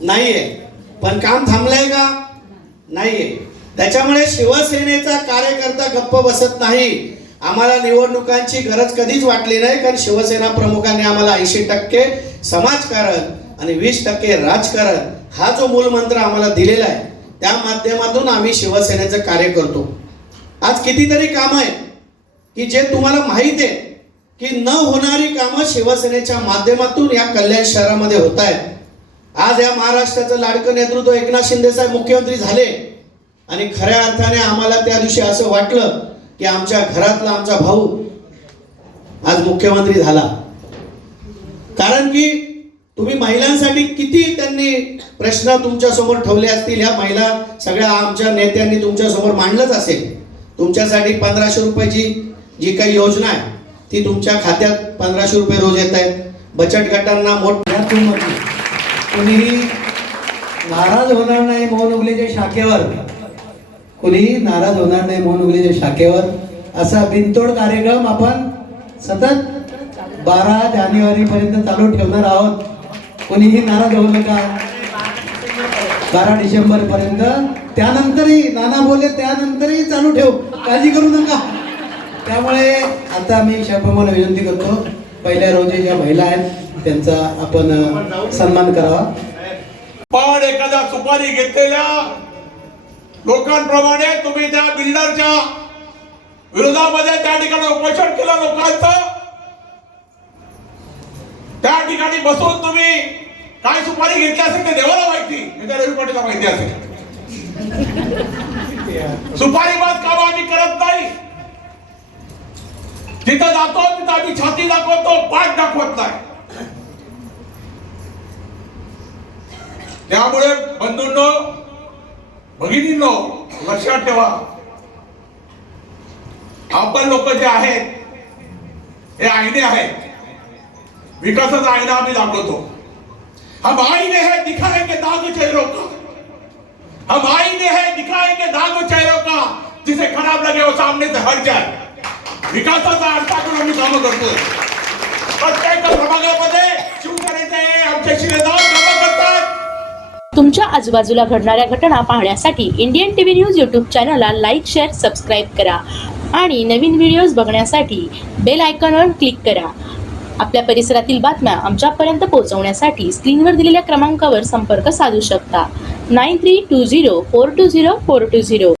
नाहीये, पण काम थांबलंय का? नाहीये. त्याच्यामुळे शिवसेनेचा कार्यकर्ता गप्प बसत नाही. आम्हाला निवडणुकांची गरज कधीच वाटली नाही, कारण शिवसेना प्रमुखांनी आम्हाला 80% समाजकारण आणि 20% राजकारण हा जो मूलमंत्र आम्हाला दिलेला आहे, त्या माध्यमातून आम्ही शिवसेनेचं कार्य करतो. आज कितीतरी कामं आहेत की जे तुम्हाला माहित आहे की न होणारी कामं शिवसेनेच्या माध्यमातून या कल्याण शहरामध्ये होत आहेत. आज या महाराष्ट्राचं लाडकं नेतृत्व एकनाथ शिंदे साहेब मुख्यमंत्री झाले आणि खऱ्या अर्थाने आम्हाला त्या दिवशी असं वाटलं की आमच्या घरातला आमचा भाऊ आज मुख्यमंत्री झाला. कारण की तुम्ही महिलांसाठी किती त्यांनी प्रश्न तुमच्या समोर ठेवले असतील, ह्या महिला सगळ्या आमच्या नेत्यांनी तुमच्या समोर मांडलंच असेल. तुमच्यासाठी 1500 रुपयाची जी काही योजना आहे ती तुमच्या खात्यात 1500 रुपये रोज येत आहेत. बचत गटांना मोठ्या कोणीही नाराज होणार नाही मोहन उगलेच्या शाखेवर, कोणीही नाराज होणार नाही मोहन उगलेच्या शाखेवर. असा बिनतोड कार्यक्रम आपण सतत 12 जानेवारी पर्यंत चालू ठेवणार आहोत. कोणीही नाराज होऊ नका. 12 डिसेंबर पर्यंत, त्यानंतरही नाना बोलले त्यानंतरही चालू ठेव, काळजी करू नका. त्यामुळे आता मी शापमाला विनंती करतो, पहिल्या रोजी ज्या महिला आहेत त्यांचा आपण सन्मान करावा. पण एखादा सुपारी घेतलेल्या लोकांप्रमाणे तुम्ही त्या बिल्डरच्या विरोधामध्ये त्या ठिकाणी उपोषण केलं लोकांचं. त्या ठिकाणी बसून तुम्ही काय सुपारी घेतली असेल ते देवाला माहिती, रवी पाटीलला माहिती असेल. सुपारीबाज काम आम्ही करत नाही. जिथं जातो तिथं आम्ही छाती दाखवतो, पाठ दाखवत नाही. त्यामुळे बंधूंनो, भगिनींनो, लक्षात ठेवा, आपण लोक जे आहेत हे आईने आहेत. विकासाचा आईना आम्ही दाखवतो. हम आईने है दिखाएंगे दाग चेहरों का, हम आईने है दिखाएंगे दाग चेहरों का, जिसे खराब लगे वो सामने से हट जाए. विकासाचा अर्थ करून आम्ही काम करतो. प्रत्येक प्रभागामध्ये शिवसेनेचे आमचे शिलेदार काम करतात. तुमच्या आजूबाजूला घडणाऱ्या घटना पाहण्यासाठी इंडियन टीव्ही न्यूज यूट्यूब चॅनलला लाईक, शेअर, सबस्क्राईब करा आणि नवीन व्हिडिओज बघण्यासाठी बेल आयकॉनवर क्लिक करा. आपल्या परिसरातील बातम्या आमच्यापर्यंत पोहोचवण्यासाठी स्क्रीनवर दिलेल्या क्रमांकावर संपर्क साधू शकता. 9320420420.